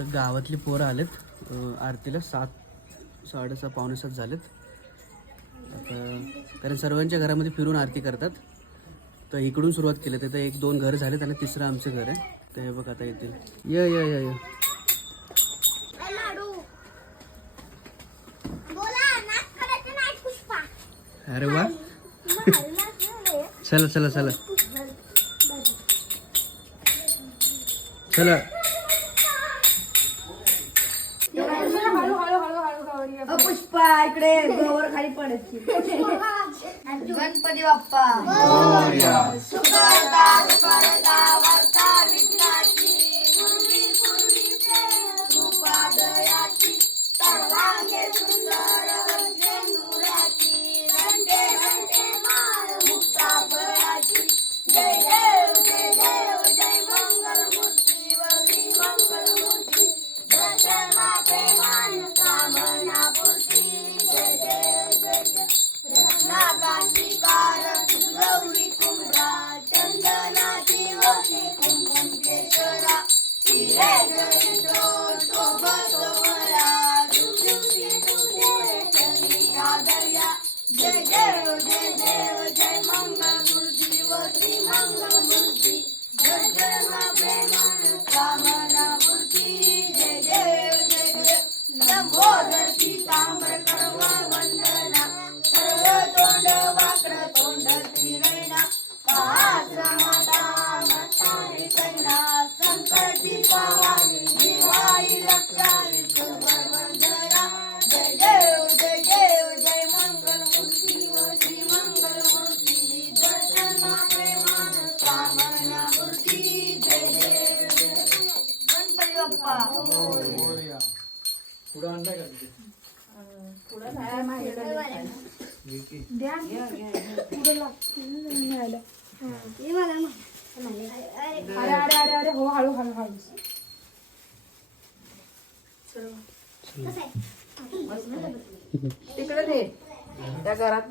तर गावातली पोरं आलेत आरतीला 7:30 पावणे 7 झालेत. आता कारण सर्वांच्या घरामध्ये फिरून आरती करतात, तर इकडून सुरुवात केली. तर 1-2 घर झालेत आणि तिसरं आमचं घर आहे. तर हे बघ आता येतील. ये ये ये ये अरे वा चला चला चला चला. पुष्पा इकडे गोवर खाली पडायची. गणपती बाप्पा सुखदा सुखदा वार्ता विघ्नाची पूर्वी पूर्वी रूपा दयाची सर्वांगे सुंदर सिंदुराची घंटे घंटे माळ मुक्ता फळाची. जय देव जय देव जय मंगल मूर्ती वरी मंगल मूर्ती दर्शना प्रेमान कामना पूर्ती. जय देव जय देव रत्नाकांती कारक गौरी कुंभा चंदनाची होती कुंकुम केशरा हिरे जयंतो शोभत वरा दुसरी तुझे चली आदर्या. जय देव जय देव जय मंगल मूर्ती वरी मंगल मूर्ती दर्शना प्रेमान कामना पूर्ती. जय देव जय देव लंबोदर पीतांबर करवा वंदना सर्व तोंड वाकड तोंड त्रिनयना सहस्रमाता नतारी कन्या संकटी पावानी दिवाळी रक्षावी सुंदर वंदना. जय देव जय देव जय मंगल मूर्ती वरी मंगल मूर्ती दर्शना प्रेमान कामना पूर्ती. जय देव जय गणपती बाप्पा अरे हो हळू हळू हळू तिकडे दे त्या घरात